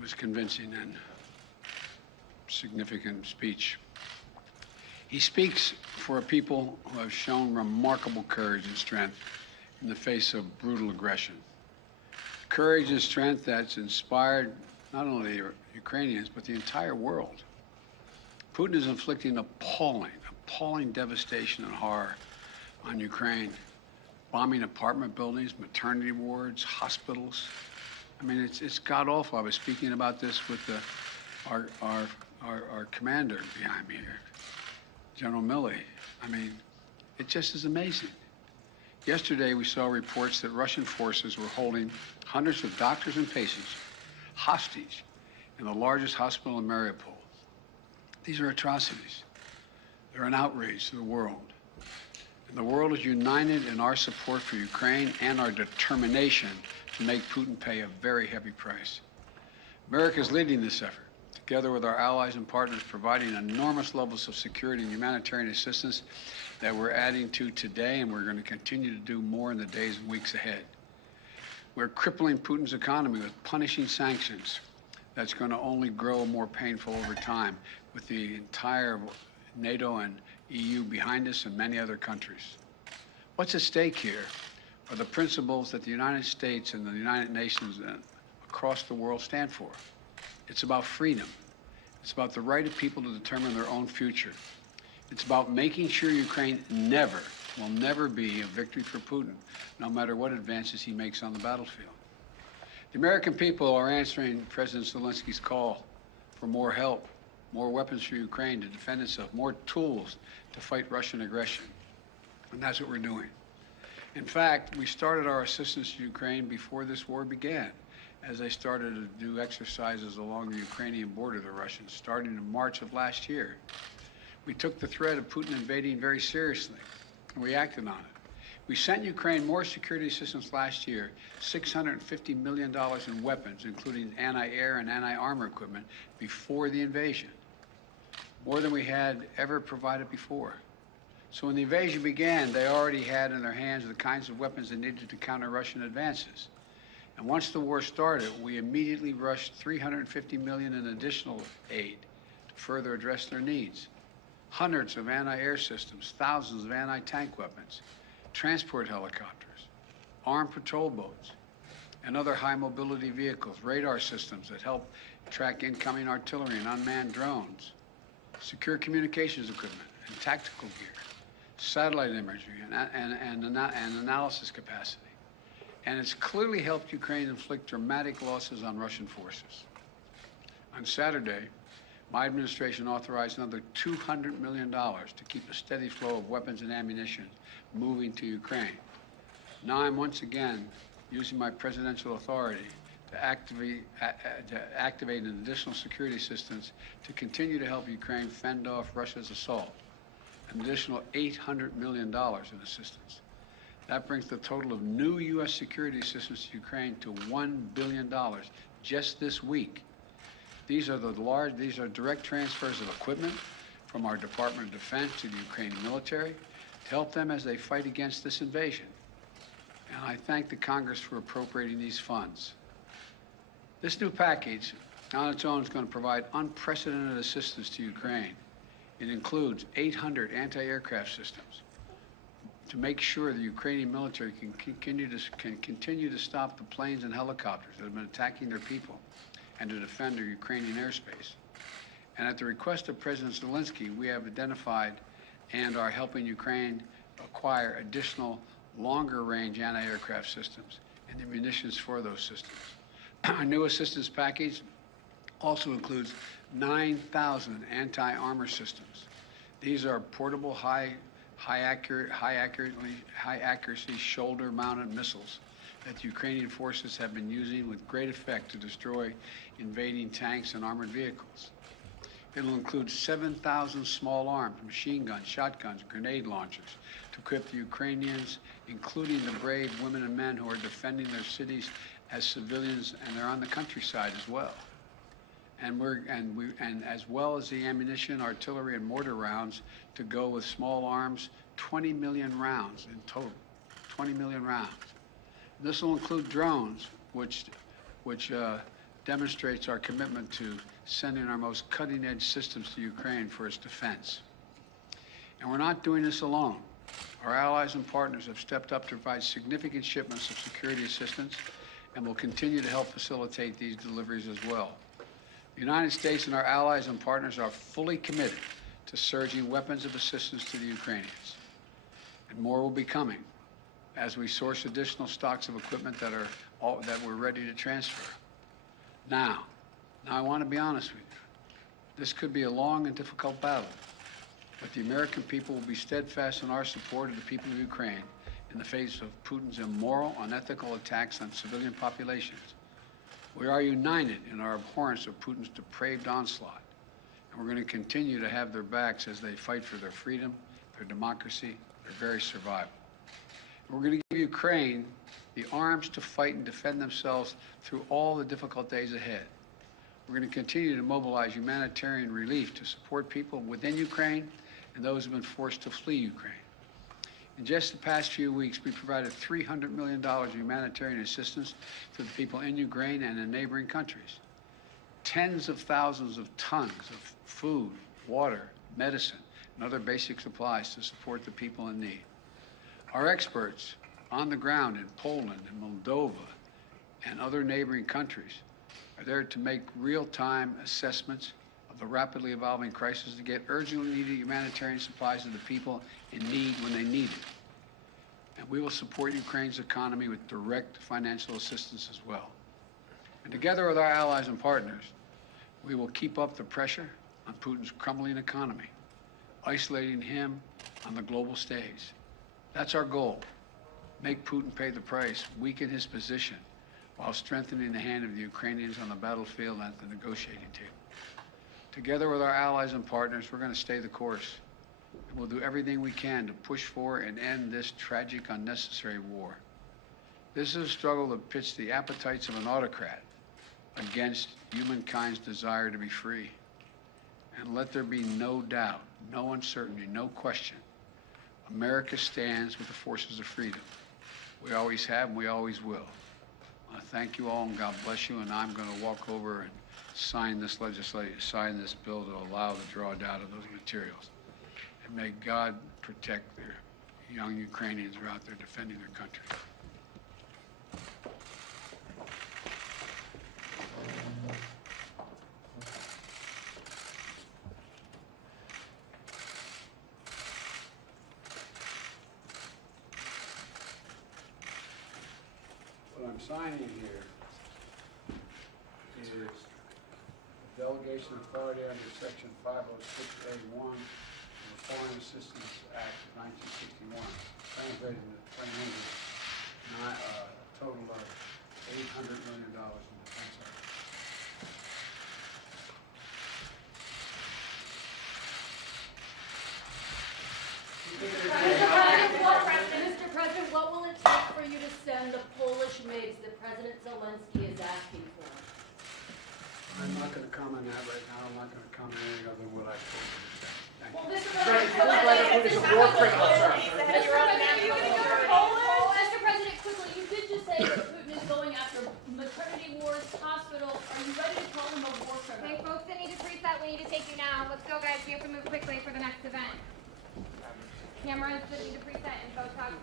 Was convincing and significant speech. He speaks for a people who have shown remarkable courage and strength in the face of brutal aggression. Courage and strength that's inspired not only the Ukrainians, but the entire world. Putin is inflicting appalling devastation and horror on Ukraine, bombing apartment buildings, maternity wards, hospitals. I mean, it's god-awful. I was speaking about this with our commander behind me here, General Milley. I mean, it just is amazing. Yesterday, we saw reports that Russian forces were holding hundreds of doctors and patients hostage in the largest hospital in Mariupol. These are atrocities. They're an outrage to the world. And the world is united in our support for Ukraine and our determination to make Putin pay a very heavy price. America is leading this effort, together with our allies and partners, providing enormous levels of security and humanitarian assistance that we're adding to today, and we're going to continue to do more in the days and weeks ahead. We're crippling Putin's economy with punishing sanctions that's going to only grow more painful over time, with the entire NATO and EU behind us and many other countries. What's at stake here are the principles that the United States and the United Nations and across the world stand for. It's about freedom. It's about the right of people to determine their own future. It's about making sure Ukraine will never be a victory for Putin, no matter what advances he makes on the battlefield. The American people are answering President Zelensky's call for more help, more weapons for Ukraine to defend itself, more tools to fight Russian aggression. And that's what we're doing. In fact, we started our assistance to Ukraine before this war began, as they started to do exercises along the Ukrainian border, the Russians, starting in March of last year. We took the threat of Putin invading very seriously and we acted on it. We sent Ukraine more security assistance last year, $650 million in weapons, including anti-air and anti-armor equipment, before the invasion, more than we had ever provided before. So when the invasion began, they already had in their hands the kinds of weapons they needed to counter Russian advances. And once the war started, we immediately rushed $350 million in additional aid to further address their needs. Hundreds of anti-air systems, thousands of anti-tank weapons, transport helicopters, armed patrol boats, and other high-mobility vehicles, radar systems that help track incoming artillery and unmanned drones, secure communications equipment and tactical gear, satellite imagery and analysis capacity. And it's clearly helped Ukraine inflict dramatic losses on Russian forces. On Saturday, my administration authorized another $200 million to keep a steady flow of weapons and ammunition moving to Ukraine. Now I'm once again using my presidential authority to activate an additional security assistance to continue to help Ukraine fend off Russia's assault, an additional $800 million in assistance. That brings the total of new U.S. security assistance to Ukraine to $1 billion just this week. These are direct transfers of equipment from our Department of Defense to the Ukrainian military to help them as they fight against this invasion. And I thank the Congress for appropriating these funds. This new package on its own is going to provide unprecedented assistance to Ukraine. It includes 800 anti-aircraft systems to make sure the Ukrainian military can continue to stop the planes and helicopters that have been attacking their people and to defend their Ukrainian airspace. And at the request of President Zelensky, we have identified and are helping Ukraine acquire additional longer-range anti-aircraft systems and the munitions for those systems. Our new assistance package also includes 9,000 anti-armor systems. These are portable, high accuracy shoulder-mounted missiles that the Ukrainian forces have been using with great effect to destroy invading tanks and armored vehicles. It'll include 7,000 small arms, machine guns, shotguns, grenade launchers to equip the Ukrainians, including the brave women and men who are defending their cities as civilians, and they're on the countryside as well. And as well as the ammunition, artillery, and mortar rounds to go with small arms, 20 million rounds in total, 20 million rounds. This will include drones, which demonstrates our commitment to sending our most cutting-edge systems to Ukraine for its defense. And we're not doing this alone. Our allies and partners have stepped up to provide significant shipments of security assistance and will continue to help facilitate these deliveries as well. The United States and our allies and partners are fully committed to surging weapons of assistance to the Ukrainians. And more will be coming as we source additional stocks of equipment that we're ready to transfer. Now I want to be honest with you. This could be a long and difficult battle, but the American people will be steadfast in our support of the people of Ukraine in the face of Putin's immoral, unethical attacks on civilian populations. We are united in our abhorrence of Putin's depraved onslaught, and we're going to continue to have their backs as they fight for their freedom, their democracy, their very survival. And we're going to give Ukraine the arms to fight and defend themselves through all the difficult days ahead. We're going to continue to mobilize humanitarian relief to support people within Ukraine and those who have been forced to flee Ukraine. In just the past few weeks, we provided $300 million of humanitarian assistance to the people in Ukraine and in neighboring countries. Tens of thousands of tons of food, water, medicine, and other basic supplies to support the people in need. Our experts on the ground in Poland and Moldova and other neighboring countries are there to make real-time assessments of the rapidly evolving crisis to get urgently needed humanitarian supplies to the people in need when they need it. And we will support Ukraine's economy with direct financial assistance as well. And together with our allies and partners, we will keep up the pressure on Putin's crumbling economy, isolating him on the global stage. That's our goal. Make Putin pay the price, weaken his position, while strengthening the hand of the Ukrainians on the battlefield and at the negotiating table. Together with our allies and partners, we're going to stay the course. And we'll do everything we can to push for and end this tragic, unnecessary war. This is a struggle that pits the appetites of an autocrat against humankind's desire to be free. And let there be no doubt, no uncertainty, no question. America stands with the forces of freedom. We always have and we always will. I thank you all and God bless you, and I'm going to walk over and sign this bill to allow the drawdown of those materials. And may God protect their young Ukrainians who are out there defending their country. What I'm signing here is delegation authority under Section 506A1 of the Foreign Assistance Act of 1961, translated into plain English, a total of $800 million in defense efforts. Mr. President, what will it take for you to send the Polish MiGs that President Zelensky is asking for? I'm not going to comment on that right now. I'm not going to comment anything other than what I told you to say. Thank you. Mr. President, quickly, you did just say that Putin is going after maternity wards, hospitals. Are you ready to call him a war criminal? Okay, folks that need to preset, we need to take you now. Let's go, guys. We have to move quickly for the next event. Cameras that need to preset and Botox.